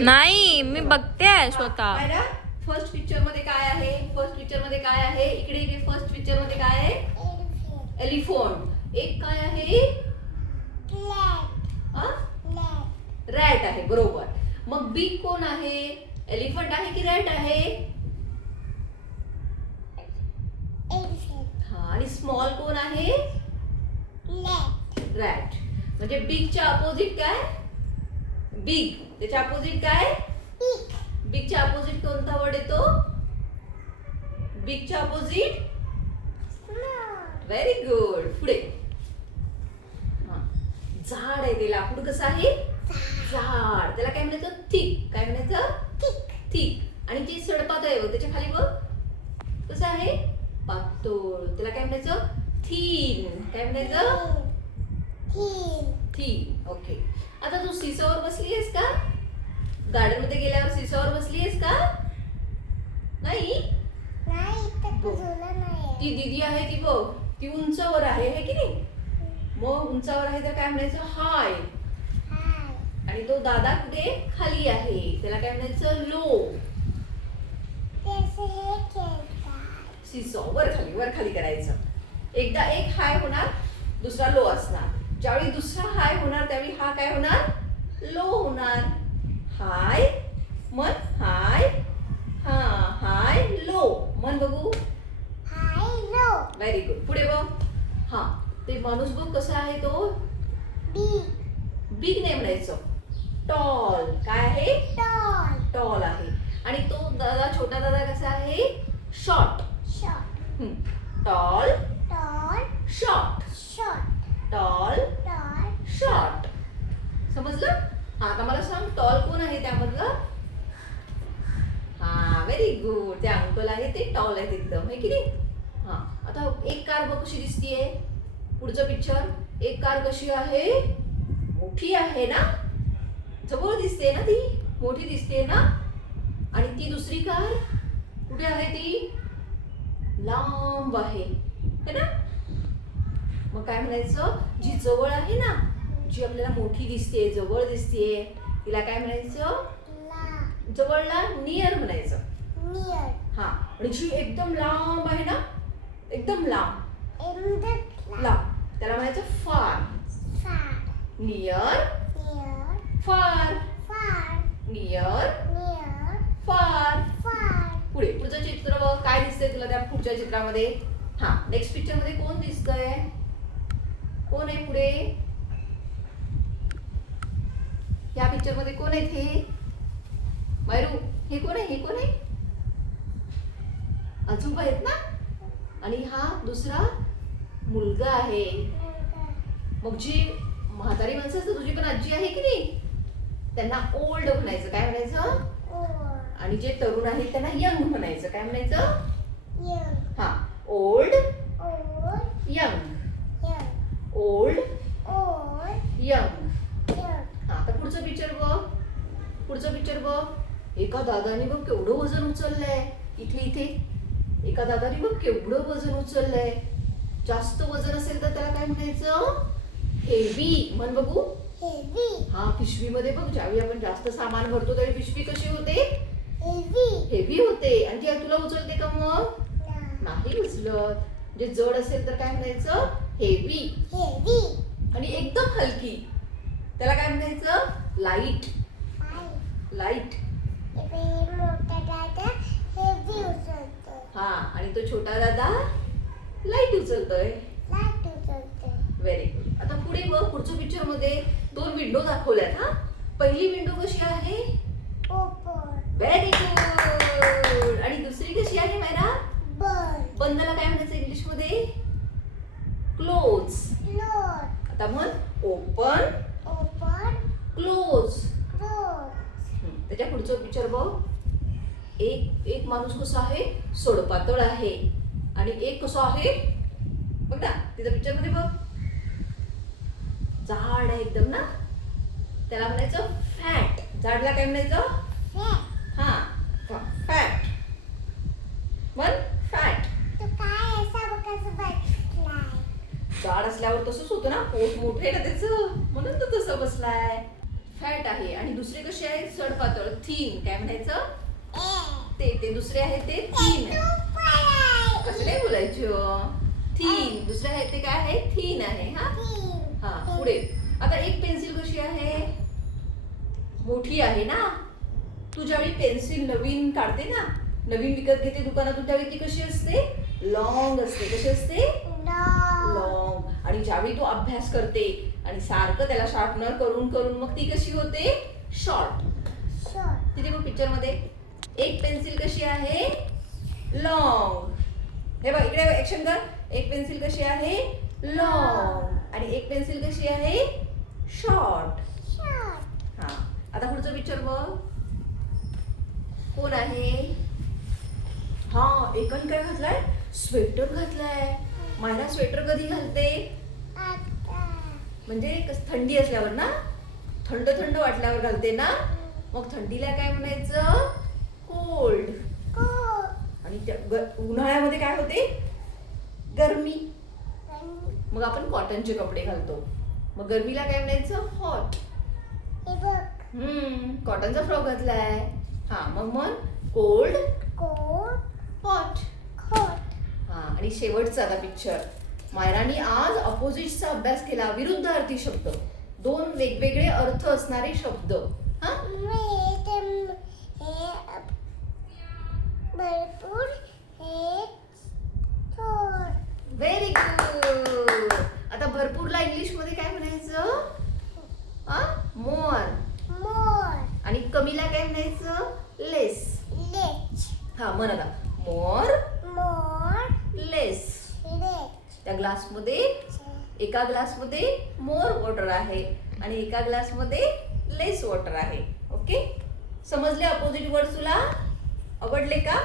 नाही, मी बघते स्वतः. फर्स्ट पिक्चर मध्ये काय आहे? फर्स्ट पिक्चर मध्ये काय आहे? इकडे इकडे फर्स्ट पिक्चर मध्ये काय आहे? एलिफंट. एक काय आहे? रॅट आहे. बरोबर. मग बिग कोण आहे? एलिफंट आहे की रॅट आहे? हा. आणि स्मॉल कोण आहे? रॅट. म्हणजे बिगच्या अपोजिट काय? बिग. त्याच्या अपोजिट काय? बिगच्या अपोजिट कोणता वर्ड येतो? बिगच्या अपोजिट? Very good. पुढे. झाड आहे ते. लाकूड कसं आहे? झाड. त्याला काय म्हणायचं? थिक. काय म्हणायचं? थिक. आणि जे सडपात आहे त्याच्या खाली बघ कसं आहे? पातळ. त्याला काय म्हणायचं? थीन. काय म्हणायचं? थीन. ओके. आता तू सीसॉवर बसली आहेस का? गार्डन मध्ये गेल्यावर सीसॉवर बसली आहेस का? नाही. ती दीदी आहे ती बघ, ती उंचावर आहे की नाही? मग उंचावर आहे तर काय म्हणायचं? हाय. आणि तो दादा कुठे? खाली आहे. त्याला काय म्हणायचं? लो. सीसॉ वर खाली करायचं. एकदा एक हाय होणार, दुसरा लो असणार. ज्यावेळी दुसरा हाय होणार त्यावेळी हा काय होणार? लो होणार. हाय मन हाय. हा. हाय लो मन बघू. Very good. पुढे बघ. हा. ते माणूस बघ कसा आहे तो? बिग नाही म्हणायचं. टॉल. काय आहे? टॉल आहे. आणि तो दादा छोटा दादा कसा आहे? Short. Tall short. Tall short. समजलं? हा. आता मला सांग टॉल कोण आहे त्यामधलं? हा. Very good. ते अंकल आहे ते टॉल आहेत एकदम, है की नाही? हा. आता एक कार बघ कशी दिसतीये. पुढचं पिक्चर. एक कार कशी आहे? मोठी आहे ना? जवळ दिसते ना ती? मोठी दिसते ना? आणि ती दुसरी कार कुठे आहे? ती लांब आहे है ना? मग काय म्हणायचं? जी जवळ आहे ना, जी आपल्याला मोठी दिसते, जवळ दिसते, तिला काय म्हणायचं? जवळला नियर म्हणायचं. हा. आणि जी एकदम लांब आहे ना, एकदम लांब, त्याला म्हणायचं फार. नियर फार. नियर फार. पुढे पुढचं चित्र बघ. काय दिसतंय तुला त्या पुढच्या चित्रामध्ये? हा. नेक्स्ट पिक्चर मध्ये कोण दिसतंय? कोण आहे पुढे? या पिक्चर मध्ये कोण आहेत हे? मायरू, हे कोण आहे? हे कोण आहे? आजोबा आहेत ना? आणि हा दुसरा मुलगा आहे. मग जी म्हातारी माणसं असतात, तुझी पण आजी आहे की नाही, त्यांना ओल्ड म्हणायचं. काय म्हणायचं? आणि जे तरुण आहेत त्यांना यंग म्हणायचं. काय म्हणायचं? हा. Old young. Old young. हा. आता पुढचं पिक्चर बघ. एका दादाने बघ केवढं वजन उचललंय. इथे एका दादाने बघ केवढं वजन उचललंय. जास्त वजन असेल तर त्याला काय म्हणायचं? हेवी. म्हण बघू. हा. पिशवीमध्ये बघ ज्यावेळी आपण जास्त सामान भरतो त्यावेळी पिशवी कशी होते? हेवी होते. आणि ती तुला उचलते का मग? नाही उचलत. जे जड असेल तर काय म्हणायचं? हेवी. आणि एकदम हलकी त्याला काय म्हणायचं? लाईट. हा. आणि तो छोटा दादा लाईट उचलतोय. Very good. आता पुढे बघ. पुढच्या पिक्चर मध्ये 2 विंडो दाखवल्यात. हा. पहिली विंडो कशी आहे? Very good. आणि दुसरी कशी आहे मायरा? बंदला काय म्हणायचं इंग्लिश मध्ये? क्लोज. आता म्हण ओपन क्लोज. त्याच्या पुढचं पिक्चर बघ. एक माणूस कसा आहे? सडपातळ आहे. आणि एक कसा आहे? बघ ना तिथं पिक्चर मध्ये बघ. झाड आहे एकदम ना, त्याला म्हणायचं फॅट. झाडला काय म्हणायचं? हा. फॅट. म्हण फॅट. झाड असल्यावर तसंच होतं ना, पोट मोठं आहे ना त्याचं, म्हणून तो तसं बसलाय. फॅट आहे. आणि दुसरे कसे आहे सडपातळ थीन. काय म्हणायचं ते दुसरे आहे ते थीन. कसं नाही बोलायचं थीन. दुसरे आहे ते काय आहे थीन आहे. हा पुढे आता एक पेन्सिल कशी आहे मोठी आहे ना. तू ज्यावेळी पेन्सिल नवीन काढते ना नवीन विकत घेते दुकानातून त्यावेळी ती कशी असते लॉंग असते. कशी असते लॉंग. आणि ज्यावेळी तू अभ्यास करते आणि सारखं त्याला शार्पनर करून करून मग ती कशी होते शॉर्ट. तिथे मग पिक्चर मध्ये एक पेन्सिल कशी आहे लॉंग. हे बघ इकडे ऍक्शन कर. एक पेन्सिल कशी आहे लॉंग आणि एक पेन्सिल कशी आहे शॉर्ट. हा आता पुढचं पिक्चर बघ. कोण आहे हा एकाने काय घातलाय स्वेटर घातलाय. मायरा स्वेटर कधी घालते म्हणजे थंडी असल्यावर ना थंड थंड वाटल्यावर घालते ना. मग थंडीला काय म्हणायचं कोल्ड. आणि उन्हाळ्यामध्ये काय होते गरमी. मग आपण कॉटनचे कपडे घालतो. मग गरमीला काय म्हणायचं हॉट. कॉटनचा फ्रॉक घातलाय. हा मग कोल्ड हॉट. हा आणि शेवटचा आता पिक्चर. मायरानी आज अपोजिटचा अभ्यास केला. विरुद्धार्थी शब्द. दोन वेगवेगळे अर्थ असणारे शब्द. हा व्हेरी गुड. आता भरपूरला इंग्लिश मध्ये काय म्हणायचं मोर. आणि कमीला काय म्हणायचं लेस. हा म्हण आता मोर लेस. त्या ग्लासमध्ये एका ग्लासमध्ये मोर वॉटर आहे आणि एका ग्लासमध्ये लेस वॉटर आहे. ओके समजले अपोजिट वर्ड तुला आवडले का?